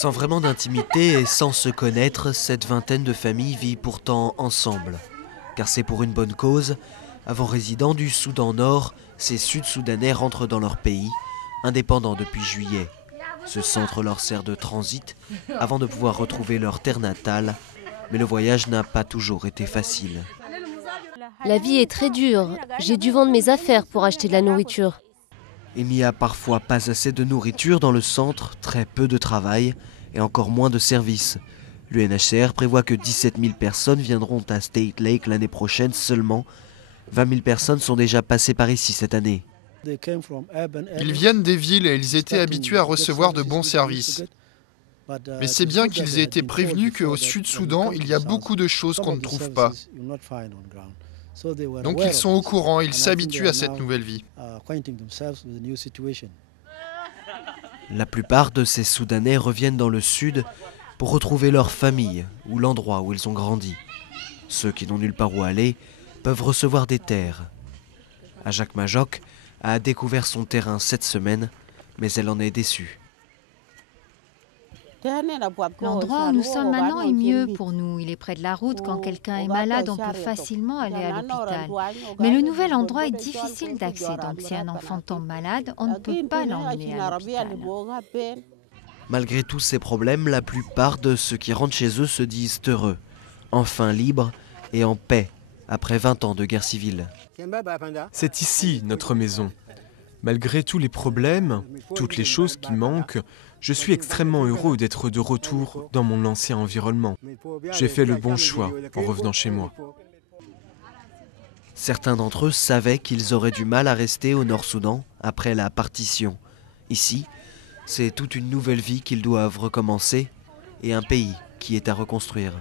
Sans vraiment d'intimité et sans se connaître, cette vingtaine de familles vit pourtant ensemble. Car c'est pour une bonne cause. Avant résidents du Soudan Nord, ces Sud-Soudanais rentrent dans leur pays, indépendants depuis juillet. Ce centre leur sert de transit avant de pouvoir retrouver leur terre natale. Mais le voyage n'a pas toujours été facile. La vie est très dure. J'ai dû vendre mes affaires pour acheter de la nourriture. Il n'y a parfois pas assez de nourriture dans le centre, très peu de travail et encore moins de services. L'UNHCR prévoit que 17 000 personnes viendront à State Lake l'année prochaine seulement. 20 000 personnes sont déjà passées par ici cette année. Ils viennent des villes et ils étaient habitués à recevoir de bons services. Mais c'est bien qu'ils aient été prévenus qu'au Sud-Soudan, il y a beaucoup de choses qu'on ne trouve pas. Donc ils sont au courant, ils s'habituent à cette nouvelle vie. La plupart de ces Soudanais reviennent dans le sud pour retrouver leur famille ou l'endroit où ils ont grandi. Ceux qui n'ont nulle part où aller peuvent recevoir des terres. Ajak Majok a découvert son terrain cette semaine, mais elle en est déçue. L'endroit où nous sommes maintenant est mieux pour nous. Il est près de la route. Quand quelqu'un est malade, on peut facilement aller à l'hôpital. Mais le nouvel endroit est difficile d'accès. Donc si un enfant tombe malade, on ne peut pas l'emmener à l'hôpital. Malgré tous ces problèmes, la plupart de ceux qui rentrent chez eux se disent heureux, enfin libres et en paix, après 20 ans de guerre civile. C'est ici notre maison. Malgré tous les problèmes, toutes les choses qui manquent, je suis extrêmement heureux d'être de retour dans mon ancien environnement. J'ai fait le bon choix en revenant chez moi. Certains d'entre eux savaient qu'ils auraient du mal à rester au Nord-Soudan après la partition. Ici, c'est toute une nouvelle vie qu'ils doivent recommencer et un pays qui est à reconstruire.